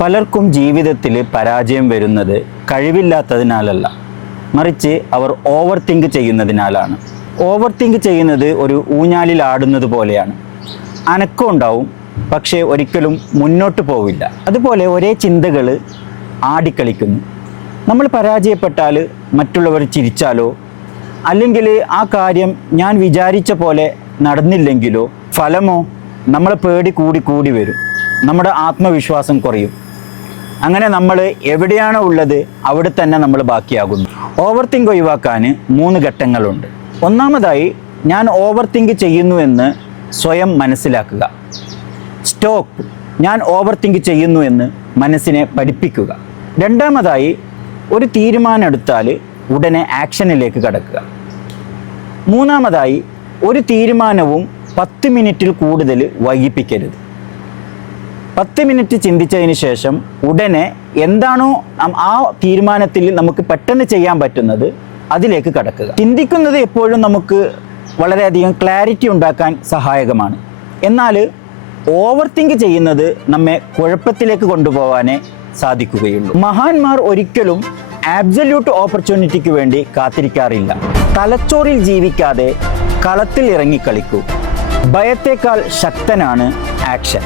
പലർക്കും ജീവിതത്തിൽ പരാജയം വരുന്നത് കഴിവില്ലാത്തതിനാലല്ല, മറിച്ച് അവർ ഓവർ തിങ്ക് ചെയ്യുന്നതിനാലാണ്. ഓവർ തിങ്ക് ചെയ്യുന്നത് ഒരു ഊഞ്ഞാലിൽ ആടുന്നത് പോലെയാണ്. അനക്കം ഉണ്ടാവും, പക്ഷേ ഒരിക്കലും മുന്നോട്ട് പോവില്ല. അതുപോലെ ഒരേ ചിന്തകൾ ആടിക്കളിക്കുന്നു. നമ്മൾ പരാജയപ്പെട്ടാൽ മറ്റുള്ളവർ ചിരിച്ചാലോ, അല്ലെങ്കിൽ ആ കാര്യം ഞാൻ വിചാരിച്ച പോലെ നടന്നില്ലെങ്കിലോ ഫലമോ നമ്മളെ പേടി കൂടി വരും. നമ്മുടെ ആത്മവിശ്വാസം കുറയും. അങ്ങനെ നമ്മൾ എവിടെയാണോ ഉള്ളത് അവിടെ തന്നെ നമ്മൾ ബാക്കിയാകുന്നു. ഓവർ തിങ്ക് ഒഴിവാക്കാൻ 3 ഘട്ടങ്ങളുണ്ട്. ഒന്നാമതായി, ഞാൻ ഓവർ തിങ്ക് ചെയ്യുന്നുവെന്ന് സ്വയം മനസ്സിലാക്കുക. സ്റ്റോപ്പ്, ഞാൻ ഓവർ തിങ്ക് ചെയ്യുന്നു എന്ന് മനസ്സിനെ പഠിപ്പിക്കുക. രണ്ടാമതായി, ഒരു തീരുമാനം എടുത്താൽ ഉടനെ ആക്ഷനിലേക്ക് കടക്കുക. മൂന്നാമതായി, ഒരു തീരുമാനവും 10 മിനിറ്റിൽ കൂടുതൽ വൈകിപ്പിക്കരുത്. 10 മിനിറ്റ് ചിന്തിച്ചതിന് ശേഷം ഉടനെ എന്താണോ ആ തീരുമാനത്തിൽ നമുക്ക് പെട്ടെന്ന് ചെയ്യാൻ പറ്റുന്നത് അതിലേക്ക് കടക്കുക. ചിന്തിക്കുന്നത് എപ്പോഴും നമുക്ക് വളരെയധികം ക്ലാരിറ്റി ഉണ്ടാക്കാൻ സഹായകമാണ്. എന്നാൽ ഓവർ തിങ്ക് ചെയ്യുന്നത് നമ്മെ കുഴപ്പത്തിലേക്ക് കൊണ്ടുപോകാനേ സാധിക്കുകയുള്ളൂ. മഹാന്മാർ ഒരിക്കലും ആബ്സല്യൂട്ട് ഓപ്പർച്യൂണിറ്റിക്ക് വേണ്ടി കാത്തിരിക്കാറില്ല. തലച്ചോറിൽ ജീവിക്കാതെ കളത്തിൽ ഇറങ്ങി കളിക്കൂ. ഭയത്തേക്കാൾ ശക്തനാണ് ആക്ഷൻ.